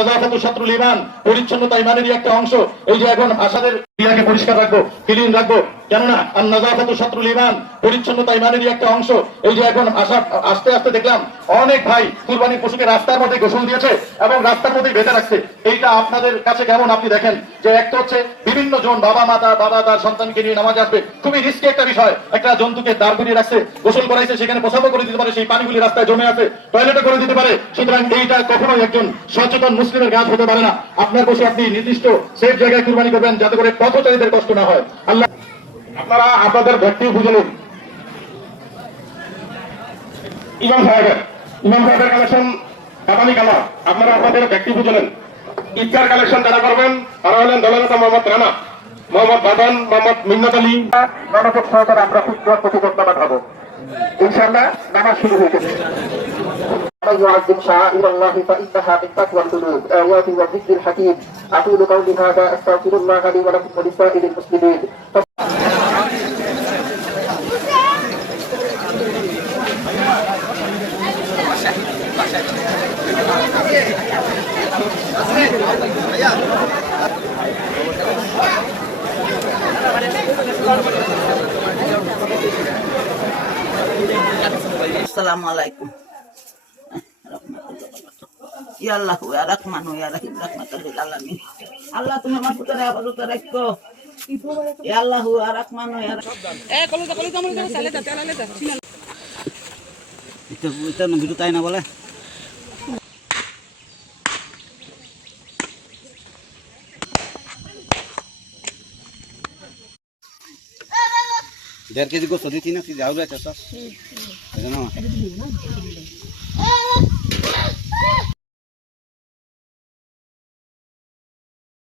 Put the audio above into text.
নাযাফাতু শাতরুল ঈমান, পরিচ্ছন্নতা ঈমানেরই একটা অংশ। এই যে এখন ভাষাদের ক্রিয়াকে পরিষ্কার রাখবো, ক্লিন রাখবো, কেননা নাযাফাতু শাতরুল ঈমান, পরিচ্ছন্নতা ঈমানেরই একটা অংশ। এই যে এখন আস্তে আস্তে দেখলাম অনেক ভাই কুরবানির পশুকে রাস্তার মধ্যে গোসল দিয়েছে এবং রাস্তার মধ্যেই বেঁধে রাখছে। এইটা আপনাদের কাছে কেমন আপনি দেখেন? যে একটা হচ্ছে বিভিন্ন জন বাবা তার সন্তানকে নিয়ে নামাজ আসবে, খুবই রিস্কি একটা বিষয়। একটা জন্তুকে দাঁড় করিয়ে রাখছে, গোসল করাইছে, সেখানে প্রসাবও করে দিতে পারে, সেই পানিগুলি রাস্তায় জমে আছে, টয়লেটও করে দিতে পারে। সুতরাং এইটা কখনোই একজন সচেতন মুসলিমের কাজ হতে পারে না। আপনার পশু আপনি নির্দিষ্ট সেফ জায়গায় কুরবানি করবেন, যাতে করে পথচারীদের কষ্ট না হয়। আল্লাহ, আপনারা আপনাদের ব্যক্তি বুঝে নিন। ইমাম সাহেবের কালেকশন কামানি কামা, আপনারা আপনাদের ব্যক্তি বুঝে নেন। ঈদগার কালেকশন যারা করবেন তারা হলেন দলনেতা মোহাম্মদ রানা, মোহাম্মদ বাদন, মোহাম্মদ মিন্নাত আলী। মনোযোগ সহকারে আমরা প্রতিযোগিতা খাবো ইনশাআল্লাহ। নামাজ শুরু হয়ে গেছে। يعظم شعائر الله فإنها من تقوى القلوب آيات والذكر الحكيم أقول قولي هذا أستغفر الله لي ولكم ولسائر المسلمين. আসসালামু আলাইকুম। ইয়া আল্লাহু ইয়া রাহমানু ইয়া রাহিম রাহমাতাল লিল আলামিন। আল্লাহ তুমি আমার পুত্রের আবাদত রাখো। ইয়া আল্লাহু ইয়া রাহমানু ইয়া কলিজা আমল করে চালে যা চালালে যা। এটা ভিডিও তাই না বলে। দেড় কেজি গোস্ত দিতি না, কি যাও রে চাচা?